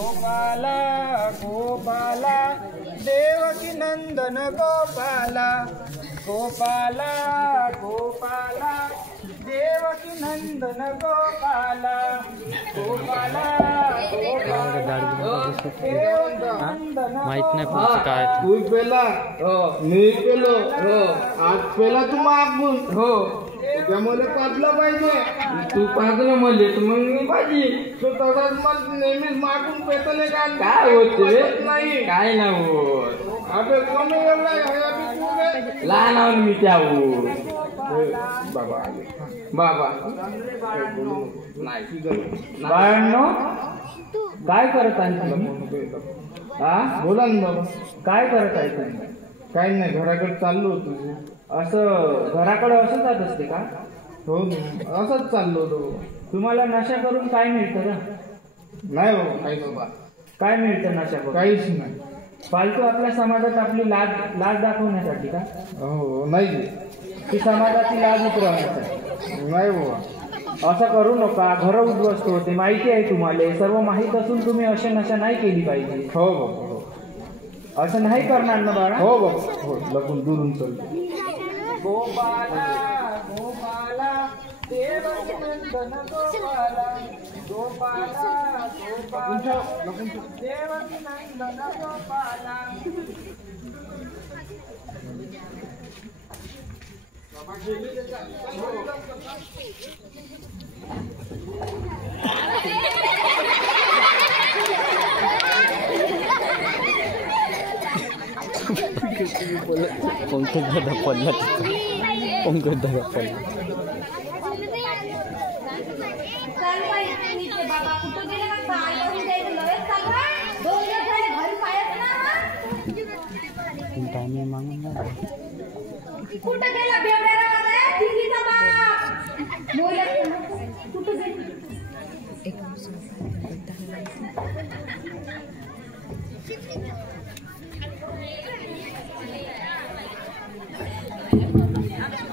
गोपाला गोपाला देवकी नंदन गोपाला गोपाला गोपाला देवकी नंदन गोपाला गोपाला माहित नाही पुढचं काय तू पेला मी पेलो आज पेला तू मागून त्यामुळे पाजलं पाहिजे तू पाजलं म्हणजे मग मी पाहिजे तू तसाच मग नेहमीच मागून पेतले का काय होते नाही काय ना होत अबे कोण एवढा लहान आहोत मी त्या बाबा बाबा नाही बाळांनो काय करत आहे तुम्ही? हा बोला ना बाबा काय करत आहे तुम्ही? काही नाही घराकडे चाललो होतो असं घराकडे असं जात असते का? हो असंच चाललो होतो तुम्हाला नशा करून काय मिळतं ना? नाही बाबा काही बाबा काय मिळतं नशा करून? काहीच नाही फालतू आपल्या समाजात आपली लाज दाखवण्यासाठी का? हो नाही की समाजाची लाज उतरवण्यासाठी? नाही बाबा असं करू नका. घर उद्ध्वस्त होते. माहिती आहे तुम्हाला. सर्व माहीत असून तुम्ही अशी नशा नाही केली पाहिजे. हो बाबा हो असं नाही करणार ना बाळा? हो बाबा हो लपून दुरून चालतो गोपाला गोपाला देवकी नंदन गोपाला गोपाला गोपाला देवकी नंदन गोपाला पंकज दादा पडला पंकज दादा पडला टायमिंग मागून ना कुठं गेला बेवड्याला तिघीचा बाप बोला कुठं गेला एक